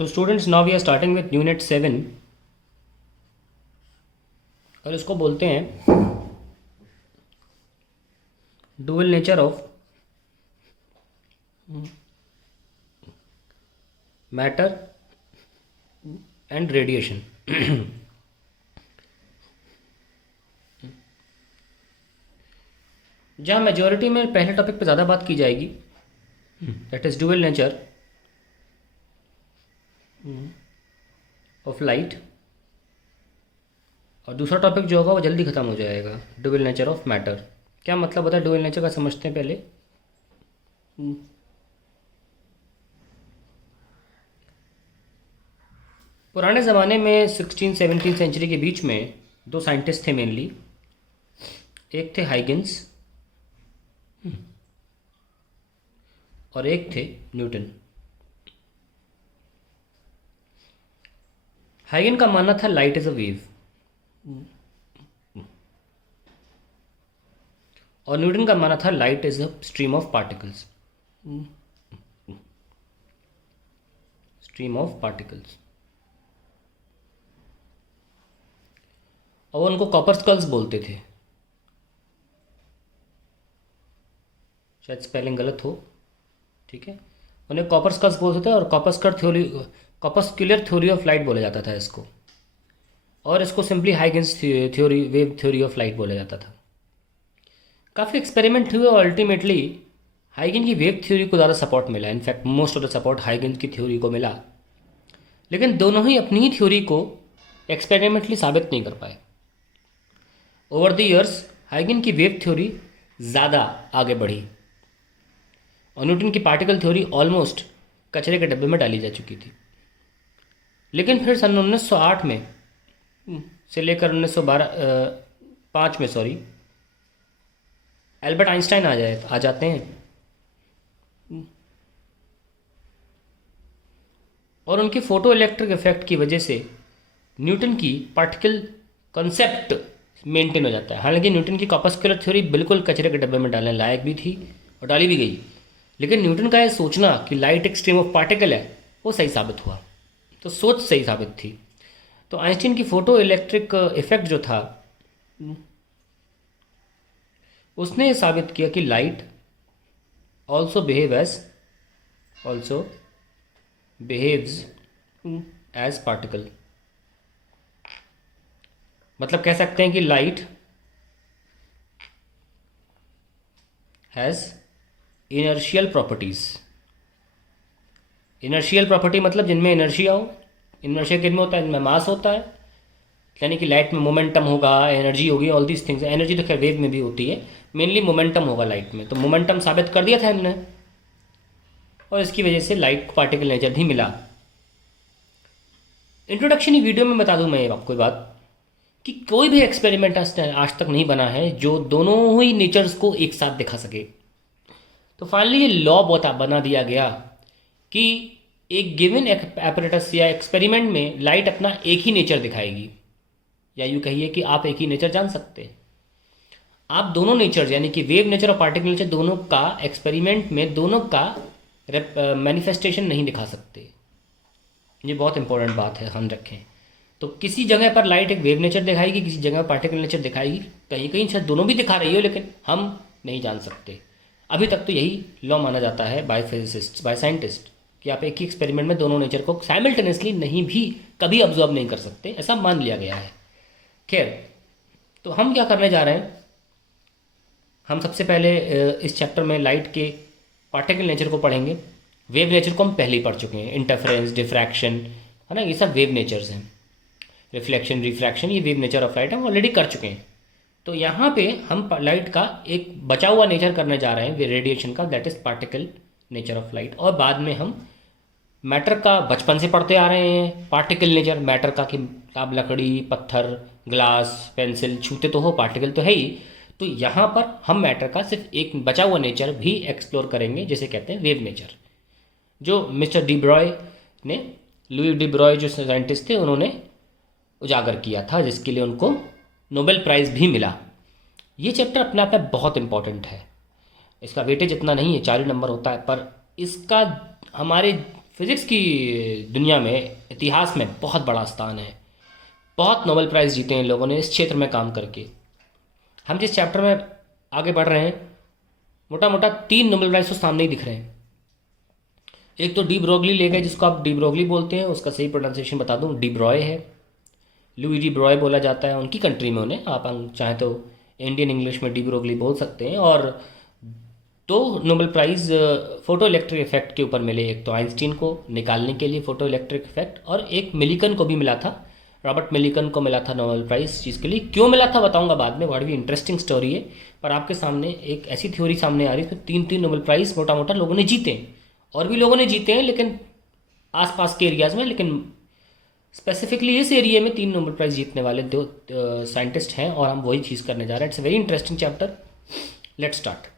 So students, now we are starting with unit 7 और इसको बोलते हैं dual nature of matter and radiation. जहाँ मेजॉरिटी में पहले टॉपिक पे ज़्यादा बात की जाएगी, that is dual nature of light, और दूसरा टॉपिक जो होगा वो जल्दी ख़त्म हो जाएगा, डुअल नेचर ऑफ मैटर। क्या मतलब होता है डुअल नेचर का, समझते हैं पहले। पुराने ज़माने में 16-17 सेंचुरी के बीच में दो साइंटिस्ट थे मेनली। एक थे हाइगन्स और एक थे न्यूटन। हाइगन का मानना था लाइट इज अ वेव, और न्यूटन का मानना था light is a stream of particles. Stream of particles. और उनको कॉपर स्कल्स बोलते थे, शायद स्पेलिंग गलत हो, ठीक है। उन्हें कॉपर स्कल्स बोलते थे, और कॉपरस्क्यूलर थ्योरी ऑफ लाइट बोला जाता था इसको, और इसको simply Huygens theory, wave theory of light बोला जाता था। काफ़ी एक्सपेरिमेंट हुए और अल्टीमेटली हाइगन की वेव थ्योरी को ज़्यादा सपोर्ट मिला। In fact most of the support हाइगन की थ्योरी को मिला, लेकिन दोनों ही अपनी ही थ्योरी को एक्सपेरिमेंटली साबित नहीं कर पाए। ओवर द ईयर्स हाइगन की वेव थ्योरी ज़्यादा आगे बढ़ी और न्यूटन की पार्टिकल थ्योरी ऑलमोस्ट कचरे के डब्बे में डाली जा चुकी थी। लेकिन फिर सन 1908 में से लेकर 1905 में एल्बर्ट आइंस्टाइन आ जाते हैं, और उनकी फोटो इलेक्ट्रिक इफेक्ट की वजह से न्यूटन की पार्टिकल कॉन्सेप्ट मेंटेन हो जाता है। हालांकि न्यूटन की कॉपरस्क्यूलर थ्योरी बिल्कुल कचरे के डब्बे में डालने लायक भी थी और डाली भी गई, लेकिन न्यूटन का यह सोचना कि लाइट एक स्ट्रीम ऑफ पार्टिकल है वो सही साबित हुआ, तो सोच सही साबित थी। तो आइंस्टीन की फोटो इलेक्ट्रिक इफेक्ट जो था, उसने ये साबित किया कि light also behaves as particle. मतलब कह सकते हैं कि light has inertial properties. Inertial property मतलब जिनमें इनर्शिया हो। इनर्शिया किन में होता है? इनमें मास होता है, यानी कि लाइट में मोमेंटम होगा, एनर्जी होगी, ऑल दीज थिंग्स। एनर्जी तो खैर वेव में भी होती है, मेनली मोमेंटम होगा लाइट में। तो मोमेंटम साबित कर दिया था हमने, और इसकी वजह से लाइट को पार्टिकल नेचर भी मिला। इंट्रोडक्शन वीडियो में बता दूं मैं आपको बात कि कोई भी एक्सपेरिमेंट आज तक नहीं बना है जो दोनों ही नेचर्स को एक साथ दिखा सके। तो फाइनली ये लॉ बना दिया गया कि एक गिवन एपरेटस या एक्सपेरिमेंट में लाइट अपना एक ही नेचर दिखाएगी, या यूँ कहिए कि आप एक ही नेचर जान सकते हैं। आप दोनों नेचर यानी कि वेव नेचर और पार्टिकल नेचर दोनों का एक्सपेरिमेंट में दोनों का मैनिफेस्टेशन नहीं दिखा सकते। ये बहुत इंपॉर्टेंट बात है, हम रखें। तो किसी जगह पर लाइट एक वेव नेचर दिखाएगी, किसी जगह पार्टिकल नेचर दिखाएगी, कहीं कहीं शायद दोनों भी दिखा रही हो, लेकिन हम नहीं जान सकते। अभी तक तो यही लॉ माना जाता है बाय फिजिसिस्ट, बाय साइंटिस्ट, कि आप एक ही एक्सपेरिमेंट में दोनों नेचर को साइमल्टेनियसली नहीं भी कभी ऑब्जर्व नहीं कर सकते, ऐसा मान लिया गया है। खैर, तो हम क्या करने जा रहे हैं, हम सबसे पहले इस चैप्टर में लाइट के पार्टिकल नेचर को पढ़ेंगे। वेव नेचर को हम पहले ही पढ़ चुके हैं, इंटरफेरेंस, डिफ्रैक्शन, है ना, ये सब वेव नेचर्स हैं। रिफ्लेक्शन, रिफ्रैक्शन, ये वेव नेचर ऑफ लाइट हम ऑलरेडी कर चुके हैं। तो यहाँ पे हम लाइट का एक बचा हुआ नेचर करने जा रहे हैं, रेडिएशन का, that is particle nature of light. और बाद में हम मैटर का बचपन से पढ़ते आ रहे हैं, पार्टिकल नेचर मैटर का, कि आप लकड़ी, पत्थर, ग्लास, पेंसिल छूते तो हो, पार्टिकल तो है ही। तो यहाँ पर हम मैटर का सिर्फ एक बचा हुआ नेचर भी एक्सप्लोर करेंगे, जिसे कहते हैं वेव नेचर, जो मिस्टर डी ब्रॉय ने, लुई डी ब्रॉय जो साइंटिस्ट थे, उन्होंने उजागर किया था, जिसके लिए उनको नोबेल प्राइज़ भी मिला। ये चैप्टर अपने आप में बहुत इंपॉर्टेंट है। इसका वेटेज इतना नहीं है, 40 नंबर होता है, पर इसका हमारे फिज़िक्स की दुनिया में, इतिहास में बहुत बड़ा स्थान है। बहुत नोबेल प्राइज़ जीते हैं लोगों ने इस क्षेत्र में काम करके। हम जिस चैप्टर में आगे बढ़ रहे हैं, मोटा मोटा 3 नोबेल प्राइज़ तो सामने ही दिख रहे हैं। एक तो डी ब्रोगली ले गए, जिसको आप डी ब्रोगली बोलते हैं, उसका सही प्रोनाउंसिएशन बता दूं, डी ब्रॉय है। लुई डी ब्रॉय बोला जाता है उनकी कंट्री में उन्हें, आप चाहें तो इंडियन इंग्लिश में डी ब्रोगली बोल सकते हैं। और 2 Nobel prize photo electric effect के ऊपर मिले, एक तो आइंस्टीन को निकालने के लिए फोटो इलेक्ट्रिक इफेक्ट, और एक मिलिकन को भी मिला था, रॉबर्ट मिलिकन को मिला था नोबेल प्राइज़ चीज़ के लिए। क्यों मिला था बताऊंगा बाद में, बड़ी इंटरेस्टिंग स्टोरी है। पर आपके सामने एक ऐसी थ्योरी सामने आ रही है, 3 नोबेल प्राइज़ मोटा मोटा लोगों ने जीते हैं, और भी लोगों ने जीते हैं लेकिन आसपास के एरियाज़ में, लेकिन स्पेसिफिकली इस एरिया में 3 नोबेल प्राइज़ जीतने वाले 2 साइंटिस्ट हैं, और हम वही चीज़ करने जा रहे हैं। It's a very interesting chapter. Let's start.